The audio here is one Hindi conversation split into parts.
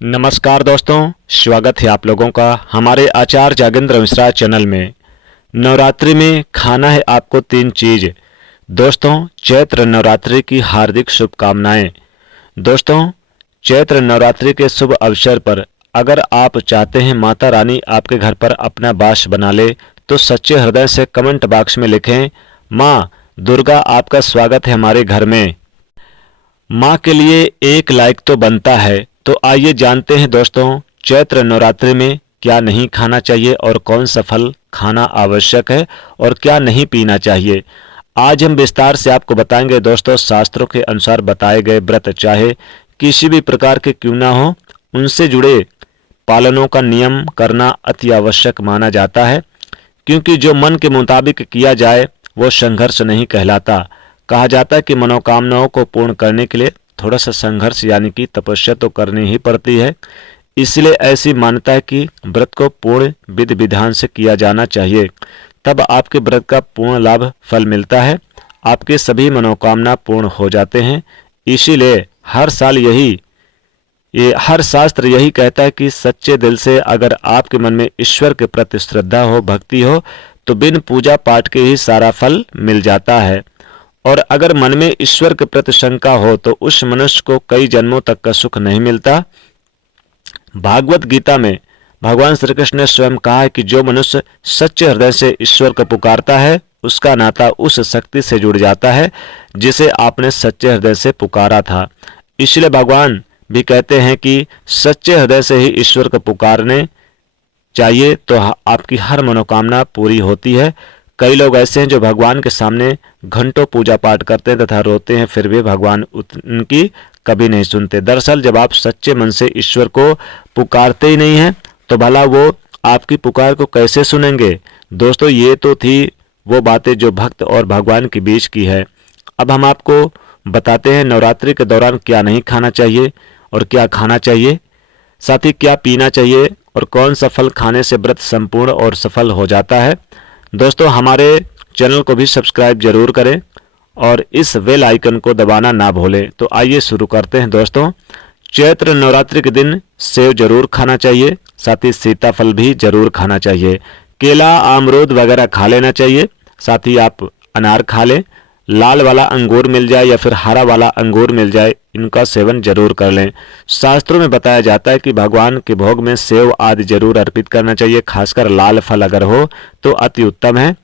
नमस्कार दोस्तों, स्वागत है आप लोगों का हमारे आचार्य जागेंद्र मिश्रा चैनल में। नवरात्रि में खाना है आपको 3 चीज। दोस्तों, चैत्र नवरात्रि की हार्दिक शुभकामनाएं। दोस्तों, चैत्र नवरात्रि के शुभ अवसर पर अगर आप चाहते हैं माता रानी आपके घर पर अपना वास बना ले तो सच्चे हृदय से कमेंट बॉक्स में लिखें, माँ दुर्गा आपका स्वागत है हमारे घर में। माँ के लिए एक लाइक तो बनता है। तो आइए जानते हैं दोस्तों, चैत्र नवरात्रि में क्या नहीं खाना चाहिए और कौन सा फल खाना आवश्यक है और क्या नहीं पीना चाहिए। आज हम विस्तार से आपको बताएंगे दोस्तों। शास्त्रों के अनुसार बताए गए व्रत चाहे किसी भी प्रकार के क्यों ना हो, उनसे जुड़े पालनों का नियम करना अति आवश्यक माना जाता है, क्योंकि जो मन के मुताबिक किया जाए वो संघर्ष नहीं कहलाता। कहा जाता है कि मनोकामनाओं को पूर्ण करने के लिए थोड़ा सा संघर्ष यानी कि तपस्या तो करनी ही पड़ती है। इसलिए ऐसी मान्यता है कि व्रत को पूर्ण विधि विधान से किया जाना चाहिए, तब आपके व्रत का पूर्ण लाभ फल मिलता है, आपके सभी मनोकामना पूर्ण हो जाते हैं। इसीलिए हर साल हर शास्त्र यही कहता है कि सच्चे दिल से अगर आपके मन में ईश्वर के प्रति श्रद्धा हो, भक्ति हो, तो बिन पूजा पाठ के ही सारा फल मिल जाता है। और अगर मन में ईश्वर के प्रति शंका हो तो उस मनुष्य को कई जन्मों तक का सुख नहीं मिलता। भागवत गीता में भगवान श्री कृष्ण ने स्वयं कहा है कि जो मनुष्य सच्चे हृदय से ईश्वर को पुकारता है उसका नाता उस शक्ति से जुड़ जाता है जिसे आपने सच्चे हृदय से पुकारा था। इसलिए भगवान भी कहते हैं कि सच्चे हृदय से ही ईश्वर को पुकारने चाहिए तो आपकी हर मनोकामना पूरी होती है। कई लोग ऐसे हैं जो भगवान के सामने घंटों पूजा पाठ करते हैं तथा रोते हैं, फिर भी भगवान उनकी कभी नहीं सुनते। दरअसल जब आप सच्चे मन से ईश्वर को पुकारते ही नहीं हैं तो भला वो आपकी पुकार को कैसे सुनेंगे। दोस्तों, ये तो थी वो बातें जो भक्त और भगवान के बीच की है। अब हम आपको बताते हैं नवरात्रि के दौरान क्या नहीं खाना चाहिए और क्या खाना चाहिए, साथ ही क्या पीना चाहिए और कौन सा फल खाने से व्रत संपूर्ण और सफल हो जाता है। दोस्तों, हमारे चैनल को भी सब्सक्राइब जरूर करें और इस बेल आइकन को दबाना ना भूलें। तो आइए शुरू करते हैं दोस्तों। चैत्र नवरात्रि के दिन सेव जरूर खाना चाहिए, साथ ही सीताफल भी जरूर खाना चाहिए। केला, अमरूद वगैरह खा लेना चाहिए, साथ ही आप अनार खा लें। लाल वाला अंगूर मिल जाए या फिर हरा वाला अंगूर मिल जाए, इनका सेवन जरूर कर लें। शास्त्रों में बताया जाता है कि भगवान के भोग में सेव आदि जरूर अर्पित करना चाहिए, खासकर लाल फल अगर हो तो अति उत्तम है।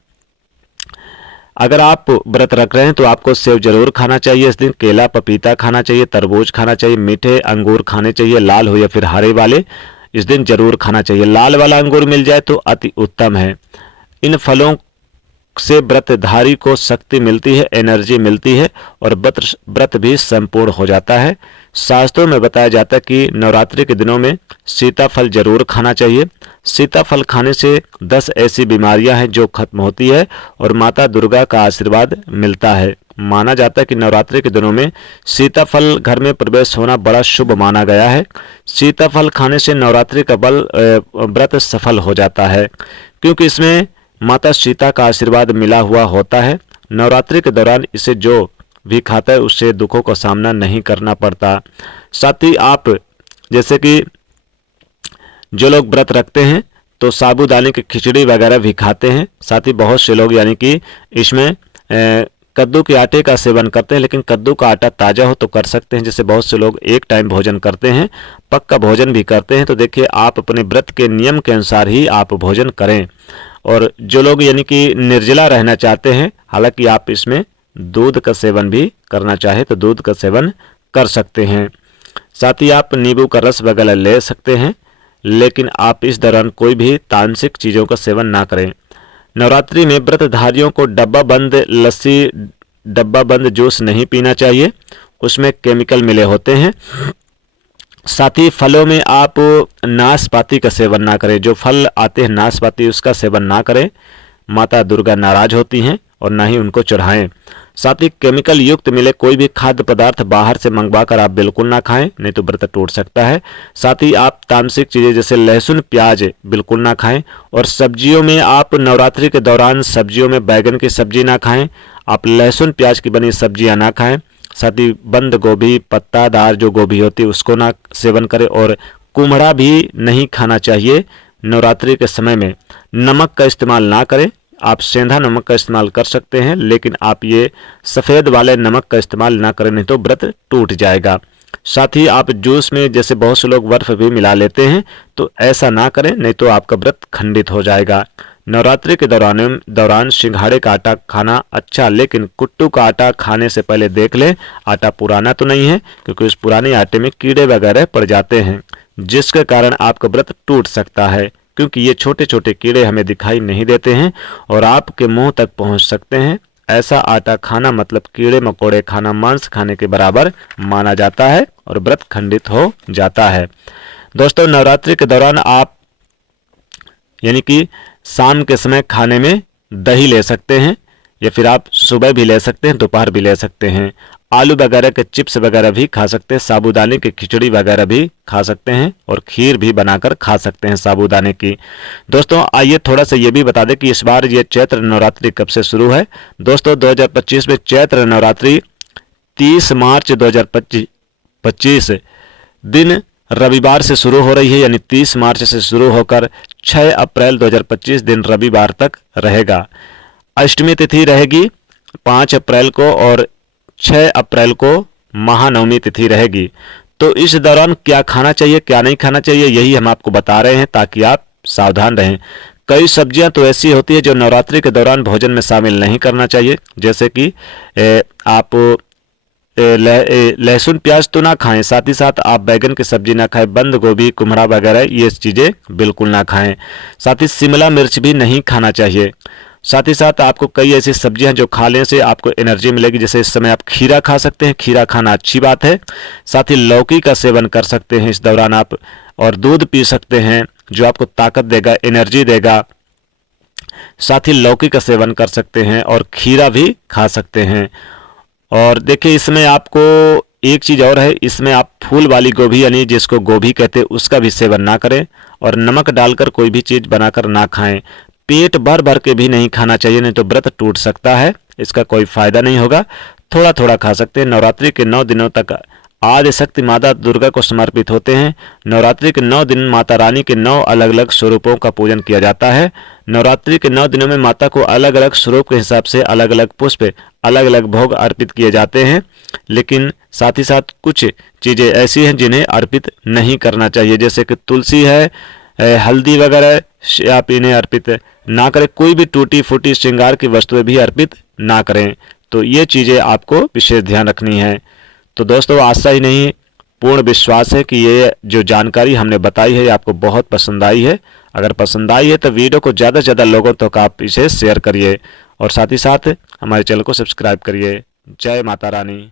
अगर आप व्रत रख रहे हैं तो आपको सेव जरूर खाना चाहिए इस दिन। केला, पपीता खाना चाहिए, तरबूज खाना चाहिए, मीठे अंगूर खाने चाहिए, लाल हो या फिर हरे वाले इस दिन जरूर खाना चाहिए। लाल वाला अंगूर मिल जाए तो अति उत्तम है। इन फलों से व्रतधारी को शक्ति मिलती है, एनर्जी मिलती है और व्रत भी संपूर्ण हो जाता है। शास्त्रों में बताया जाता है कि नवरात्रि के दिनों में सीताफल जरूर खाना चाहिए। सीताफल खाने से 10 ऐसी बीमारियां हैं जो खत्म होती है और माता दुर्गा का आशीर्वाद मिलता है। माना जाता है कि नवरात्रि के दिनों में सीताफल घर में प्रवेश होना बड़ा शुभ माना गया है। सीताफल खाने से नवरात्रि का व्रत सफल हो जाता है, क्योंकि इसमें माता सीता का आशीर्वाद मिला हुआ होता है। नवरात्रि के दौरान इसे जो भी खाता है उससे दुखों का सामना नहीं करना पड़ता। साथ ही आप जैसे कि जो लोग व्रत रखते हैं तो साबूदाने की खिचड़ी वगैरह भी खाते हैं। साथ ही बहुत से लोग यानी कि इसमें कद्दू के आटे का सेवन करते हैं, लेकिन कद्दू का आटा ताज़ा हो तो कर सकते हैं। जैसे बहुत से लोग एक टाइम भोजन करते हैं, पक्का भोजन भी करते हैं। तो देखिए, आप अपने व्रत के नियम के अनुसार ही आप भोजन करें। और जो लोग यानी कि निर्जला रहना चाहते हैं, हालांकि आप इसमें दूध का सेवन भी करना चाहे तो दूध का सेवन कर सकते हैं। साथ ही आप नींबू का रस वगैरह ले सकते हैं, लेकिन आप इस दौरान कोई भी तामसिक चीज़ों का सेवन ना करें। नवरात्रि में व्रतधारियों को डब्बा बंद लस्सी, डब्बा बंद जूस नहीं पीना चाहिए, उसमें केमिकल मिले होते हैं। साथ ही फलों में आप नाशपाती का सेवन ना करें। जो फल आते हैं नाशपाती, उसका सेवन ना करें, माता दुर्गा नाराज होती हैं, और ना ही उनको चढ़ाएं। साथ ही केमिकल युक्त मिले कोई भी खाद्य पदार्थ बाहर से मंगवाकर आप बिल्कुल ना खाएं, नहीं तो व्रत टूट सकता है। साथ ही आप तामसिक चीज़ें जैसे लहसुन, प्याज बिल्कुल ना खाएं। और सब्जियों में आप नवरात्रि के दौरान सब्जियों में बैगन की सब्जी ना खाएं, आप लहसुन प्याज की बनी सब्जियां ना खाएं। साथ ही बंद गोभी, पत्तादार जो गोभी होती है उसको ना सेवन करें, और कुम्हड़ा भी नहीं खाना चाहिए। नवरात्रि के समय में नमक का इस्तेमाल ना करें। आप सेंधा नमक का इस्तेमाल कर सकते हैं, लेकिन आप ये सफ़ेद वाले नमक का इस्तेमाल ना करें, नहीं तो व्रत टूट जाएगा। साथ ही आप जूस में जैसे बहुत से लोग बर्फ भी मिला लेते हैं, तो ऐसा ना करें, नहीं तो आपका व्रत खंडित हो जाएगा। नवरात्रि के दौरान सिंघाड़े का आटा खाना अच्छा, लेकिन कुट्टू का आटा खाने से पहले देख लें आटा पुराना तो नहीं है, क्योंकि उस पुराने आटे में कीड़े वगैरह पड़ जाते हैं, जिसके कारण आपका व्रत टूट सकता है। क्योंकि ये छोटे छोटे कीड़े हमें दिखाई नहीं देते हैं और आपके मुंह तक पहुंच सकते हैं। ऐसा आटा खाना मतलब कीड़े मकोड़े खाना, मांस खाने के बराबर माना जाता है और व्रत खंडित हो जाता है। दोस्तों, नवरात्रि के दौरान आप यानी कि शाम के समय खाने में दही ले सकते हैं, या फिर आप सुबह भी ले सकते हैं, दोपहर भी ले सकते हैं। आलू वगैरह के चिप्स वगैरह भी खा सकते हैं, साबूदाने की खिचड़ी वगैरह भी खा सकते हैं और खीर भी बनाकर खा सकते हैं साबूदाने की। दोस्तों, आइए थोड़ा सा ये भी बता दें कि इस बार ये चैत्र नवरात्रि कब से शुरू है। दोस्तों, 2025 में चैत्र नवरात्रि 30 मार्च 2025 दिन रविवार से शुरू हो रही है, यानी 30 मार्च से शुरू होकर 6 अप्रैल 2025 दिन रविवार तक रहेगा। अष्टमी तिथि रहेगी 5 अप्रैल को और 6 अप्रैल को महानवमी तिथि रहेगी। तो इस दौरान क्या खाना चाहिए क्या नहीं खाना चाहिए, यही हम आपको बता रहे हैं ताकि आप सावधान रहें। कई सब्जियां तो ऐसी होती है जो नवरात्रि के दौरान भोजन में शामिल नहीं करना चाहिए, जैसे कि आप लहसुन प्याज तो ना खाएं, साथ ही साथ आप बैगन की सब्जी ना खाएं, बंद गोभी कुम्हड़ा वगैरह ये चीज़ें बिल्कुल ना खाएं। साथ ही शिमला मिर्च भी नहीं खाना चाहिए। साथ ही साथ आपको कई ऐसी सब्जियां जो खाने से आपको एनर्जी मिलेगी, जैसे इस समय आप खीरा खा सकते हैं, खीरा खाना अच्छी बात है। साथ ही लौकी का सेवन कर सकते हैं इस दौरान आप, और दूध पी सकते हैं जो आपको ताकत देगा, एनर्जी देगा। साथ ही लौकी का सेवन कर सकते हैं और खीरा भी खा सकते हैं। और देखिए, इसमें आपको एक चीज़ और है, इसमें आप फूल वाली गोभी यानी जिसको गोभी कहते हैं उसका भी सेवन ना करें, और नमक डालकर कोई भी चीज़ बनाकर ना खाएं। पेट भर भर के भी नहीं खाना चाहिए, नहीं तो व्रत टूट सकता है, इसका कोई फायदा नहीं होगा। थोड़ा थोड़ा खा सकते हैं। नवरात्रि के 9 दिनों तक आदि शक्ति माता दुर्गा को समर्पित होते हैं। नवरात्रि के 9 दिन माता रानी के 9 अलग अलग स्वरूपों का पूजन किया जाता है। नवरात्रि के 9 दिनों में माता को अलग अलग स्वरूप के हिसाब से अलग अलग पुष्प, अलग अलग भोग अर्पित किए जाते हैं, लेकिन साथ ही साथ कुछ चीज़ें ऐसी हैं जिन्हें अर्पित नहीं करना चाहिए, जैसे कि तुलसी है, हल्दी वगैरह आप इन्हें अर्पित ना करें। कोई भी टूटी फूटी श्रृंगार की वस्तुएं भी अर्पित ना करें। तो ये चीज़ें आपको विशेष ध्यान रखनी है। तो दोस्तों, आशा ही नहीं पूर्ण विश्वास है कि ये जो जानकारी हमने बताई है आपको बहुत पसंद आई है। अगर पसंद आई है तो वीडियो को ज़्यादा से ज़्यादा लोगों तक आप इसे शेयर करिए और साथ ही साथ हमारे चैनल को सब्सक्राइब करिए। जय माता रानी।